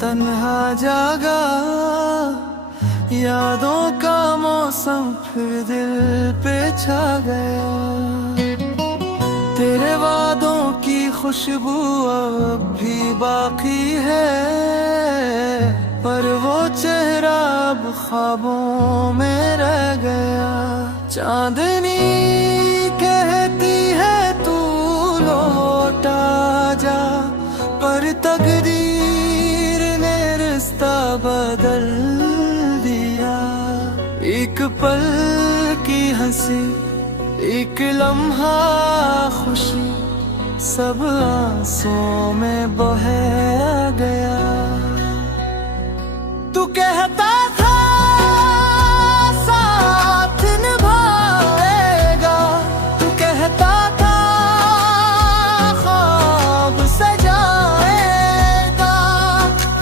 तन्हा जागा, यादों का मौसम फिर दिल पे छा गया। तेरे वादों की खुशबू अब भी बाकी है, पर वो चेहरा अब ख्वाबों में रह गया। चांदनी कहती है तू लौट आ जा, पर तकदीर ने रिश्ता बदल दिया। एक पल की हंसी, एक लम्हा खुशी, सब आंसुओं में बह गया। तू कहता था साथ निभाएगा, तू कहता था ख्वाब सजाएगा,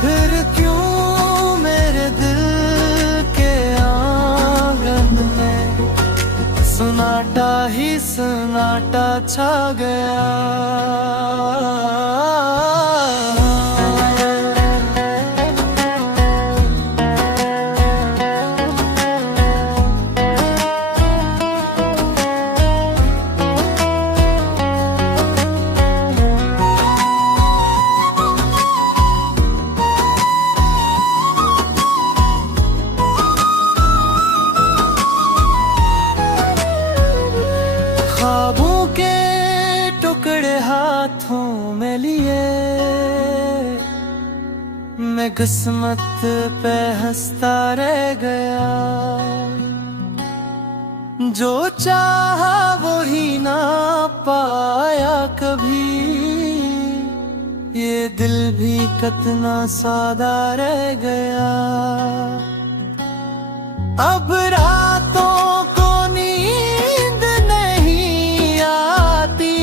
फिर क्यों मेरे दिल के आंगन में सन्नाटा ही सन्नाटा छा गया। ख्वाबों के टुकड़े हाथों में लिए, मैं किस्मत पे हंसता रह गया। जो चाहा वो ही ना पाया कभी, ये दिल भी कितना सादा रह गया। अब रातों को नींद नहीं आती,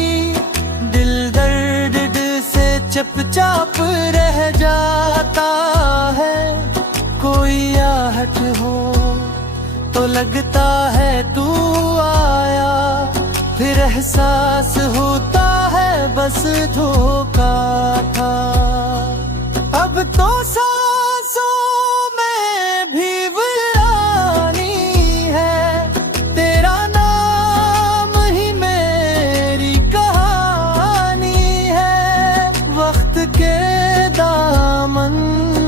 दिल दर्द से चुपचाप रह जाता है। कोई आहट हो तो लगता है तू आया, फिर एहसास होता है बस धोखा था। अब तो सांसों में भी वीरानी है, तेरा नाम ही मेरी कहानी है। वक्त के दामन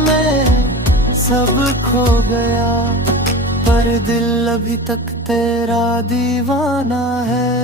में सब खो गया, पर दिल अभी तक तेरा दीवाना है।